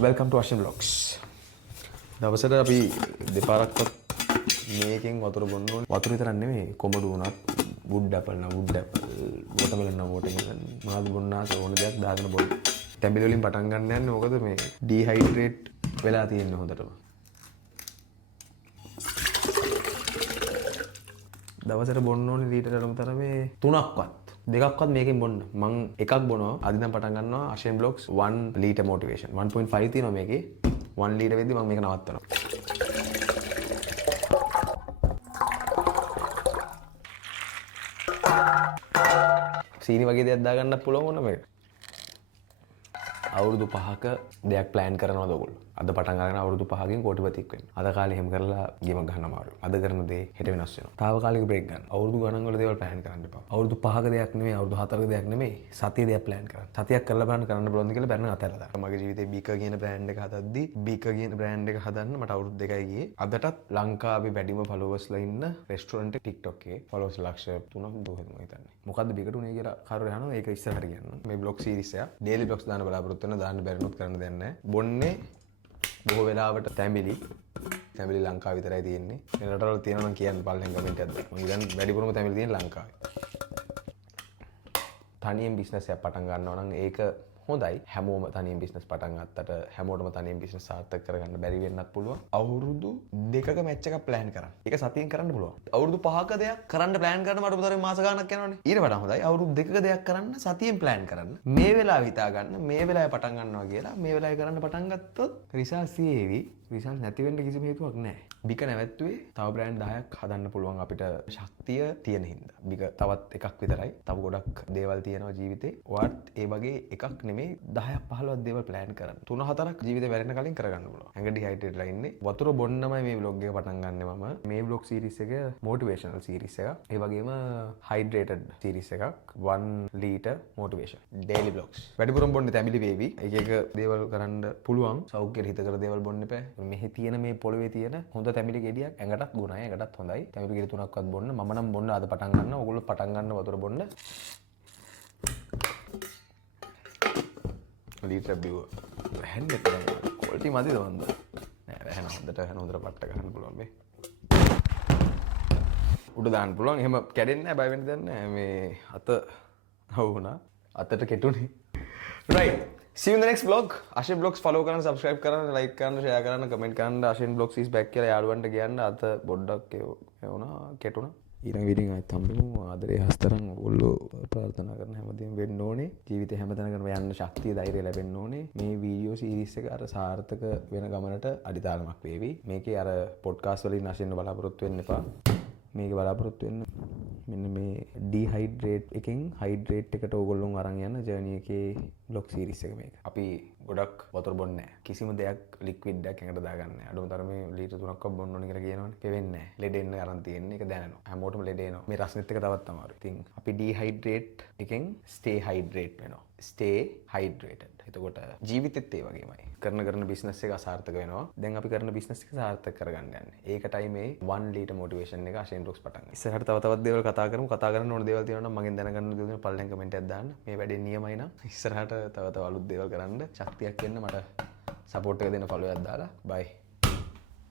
Welcome to Ashin Vlogs. දවසට අපි දෙපාරක්වත් මේකෙන් වතුර බොන්න ඕනේ. වතුර විතරක් නෙමෙයි කොමඩු වුණත් wood apple නම් wood apple, watermelon නම් watermelon මොනවද බොන්නාස ඕන දෙයක් දාගෙන බොන්න. තැඹිලි වලින් පටන් ගන්න යන්නේ මොකද මේ ඩීහයිඩ්‍රේට් වෙලා තියෙන්නේ හොඳටම. දවසට බොන්න ඕනේ ලීටරයකට තරමේ 3ක්වත් දෙකක්වත් මේකෙන් බොන්න. මං එකක් බොනවා. අද ඉඳන් පටන් ගන්නවා Ashin Vlogs 1 liter motivation. 1.5 තියෙනවා මේකේ. 1 liter වෙද්දි මම මේක නවත්තනවා. සීනි වගේ දෙයක් දාගන්නත් පුළුවන් ඕන මේක. අවුරුදු 5ක දෙයක් ප්ලෑන් කරනවද ඔයගොල්ලෝ? අද පටන් ගන්න අවුරුදු 5කින් කෝටිපතියෙක් වෙන්න. අද කාලේ එහෙම කරලා ගේම ගන්න අමාරුයි. අද කරන දේ හෙට වෙනස් වෙනවා. තාවකාලික බ්‍රේක් ගන්න. අවුරුදු ගණන් වල දේවල් ප්ලෑන් කරන්න එපා. අවුරුදු 5ක දෙයක් නෙමෙයි, අවුරුදු 4ක දෙයක් නෙමෙයි, සතිය දෙයක් ප්ලෑන් කරන්න. සතියක් කරලා බලන්න කරන්න බලන්න කියලා බැරි නම් අතහැරලා දාන්න. මගේ ජීවිතේ බීක කියන බ්‍රෑන්ඩ් එක හදද්දි බීක කියන බ්‍රෑන්ඩ් එක හදන්න මට අවුරුදු 2යි ගියේ. අදටත් ලංකාවේ වැඩිම ෆලෝවර්ස්ලා ඉන්න රෙස්ටොරන්ට් එක TikTok එකේ ෆලෝවර්ස් ලක්ෂ 3ක් දුවහෙද මම හිතන්නේ. මොකද්ද බීකට උනේ කියලා කවුරු යනවා ඒක ඉස්සරහට කියන්න. මේ බ්ලොග් සීරීස් එක ඩේලි බ්ලොග්ස් දාන්න බලාපොරොත්තු වෙන දාන්න බැරිනොත් කරන්න දෙයක් නැහැ. බොන්නේ බොහෝ වෙලාවට තැඹිලි ලංකාව විතරයි තියෙන්නේ. මේ රටවල තියෙනවා නම් කියන්න පල්ලෙන් කමෙන්ට් එකක් දාන්න. මම ඉතින් වැඩිපුරම තැඹිලි තියෙන ලංකාවේ. තනියෙන් බිස්නස් එකක් පටන් ගන්නවා නම් ඒක හොඳයි. හැමෝම තනියෙන් බිස්නස් පටන් ගත්තට හැමෝටම තනියෙන් බිස්නස් සාර්ථක කරගන්න බැරි වෙන්නත් පුළුවන්. අවුරුදු 2ක මැච් එකක් ප්ලෑන් කරන්න. ඒක සතියෙන් කරන්න පුළුවන්. අවුරුදු 5ක දෙයක් කරන්න ප්ලෑන් කරන මට උදේ මාස ගාණක් යනවනේ. ඊට වඩා හොඳයි අවුරුදු 2ක දෙයක් කරන්න සතියෙන් ප්ලෑන් කරන්න. මේ වෙලාව හිතා ගන්න, මේ වෙලාවේ පටන් ගන්නවා කියලා මේ වෙලාවේ කරන්න පටන් ගත්තොත් රිසල්ට්ස් ඒවි. රිසල්ට් නැති වෙන්න කිසිම හේතුවක් නැහැ. බික නැවැත්තුවේ තව බ්‍රෑන්ඩ් 10ක් හදන්න පුළුවන් අපිට ශක්තිය තියෙන හින්දා. බික තවත් එකක් විතරයි. තව ගොඩක් දේවල් තියෙනවා ජීවිතේ. ඔයාත් ඒ වගේ එකක් නෙමෙයි 10ක් 15ක් දේවල් ප්ලෑන් කරන්න. 3-4ක් ජීවිතේ වැරෙන්න කලින් කරගන්න පුළුවන්. ඇඟ ඩිහයිඩ්‍රේට් වෙලා ඉන්නේ. වතුර බොන්නමයි මේ vlog එක පටන් ගන්නෙ මම. මේ vlog series එක motivational series එකක්. ඒ වගේම hydrated series එකක්. 1 liter motivation. daily vlogs. වැඩිපුරම බොන්නේ තැඹිලි වේවි. එක එක දේවල් කරන්න පුළුවන්. සෞඛ්‍යයට හිතකර දේවල් බොන්න එපා. මෙහි තියෙන මේ පොළවේ තියෙන හොඳ තැඹිලි ගෙඩියක් ඇඟටත් ගුණයි. ඇඟටත් හොඳයි. තැඹිලි ගෙඩි 3ක්වත් බොන්න. මම නම් බොන්න අද පටන් ගන්නවා. ඔයගොල්ලෝ පටන් ගන්න වතුර බොන්න. ලීටර් බිව වැහෙන්නේ නැහැ. ක්වොලිටි මදිද වන්ද? නෑ වැහෙන හොඳට පට්ට ගන්න පුළුවන් මේ. උඩ දාන්න පුළුවන්. එහෙම කැඩෙන්නේ නැහැ. බය වෙන්න දෙයක් නැහැ. මේ අත වුණා. අතට කෙටුනේ. right. See you in the next vlog. Ashin Vlogs follow කරන්න, subscribe කරන්න, like කරන්න, share කරන්න, comment කරන්න. Ashin Vlogs is back කියලා යාළුවන්ට කියන්න. අත පොඩ්ඩක් ඒ වුණා, කෙටුණා. ඊළඟ වීඩියෝ එකත් හම්බෙමු. ආදරේ හස්තරන් ඔයගොල්ලෝ ප්‍රාර්ථනා කරන හැමදේම වෙන්න ඕනේ. ජීවිතේ හැමතැනකම යන්න ශක්තිය ධෛර්යය ලැබෙන්න ඕනේ. මේ වීඩියෝ සීරීස් එක අර සාර්ථක වෙන ගමනට අඩිතාලමක් වේවි. මේකේ අර පොඩ්කාස්ට් වලින් අශින්න බලාපොරොත්තු වෙන්න එපා. මේක බලාපොරොත්තු වෙන්න මෙන්න මේ ඩීහයිඩ්‍රේට් එකෙන් හයිඩ්‍රේට් එකට ඕගොල්ලොන් අරන් යන ජර්නි එකේ බ්ලොග් සීරීස් එක මේක. අපි ගොඩක් වතුර බොන්නේ නැහැ. කිසිම දෙයක් ලික්විඩ් එකක් ඇඟට දාගන්නේ නැහැ. අඩුම තරමේ ලීටර් 3ක්වත් බොන්න ඕනේ කියලා කියනවනේ. පෙවෙන්නේ නැහැ. ලෙඩ එන්න අරන් තියෙන්නේ. ඒක දැනෙනවා. හැමෝටම ලෙඩ එනවා. මේ රස්නෙත් එක තවත් අමාරුයි. ඉතින් අපි ඩීහයිඩ්‍රේට් එකෙන් ස්ටේ හයිඩ්‍රේට් වෙනවා. ස්ටේ හයිඩ්‍රේටඩ්. එතකොට ජීවිතෙත් ඒ වගේමයි. කරන බිස්නස් එක අසාර්ථක වෙනවා. දැන් අපි කරන බිස්නස් එක සාර්ථක කරගන්න යන්නේ. ඒකටයි මේ 1 liter motivation එක Ashin Vlogs පටන් ගන්න. ඉස්සරහට තවත් දේවල් කතා කරමු. කතා කරන්න ඕන දේවල් තියෙනවා නම් මගෙන් දැනගන්න දේවල් පල්ලෙන් කමෙන්ට් එකක් දාන්න. මේ වැඩේ නියමයි නම් ඉස්සරහට තව අලුත් දේවල් කරන්න ශක්තියක් වෙන්න මට සපෝට් එක දෙන්න ෆලෝ එකක් දාලා. බයි.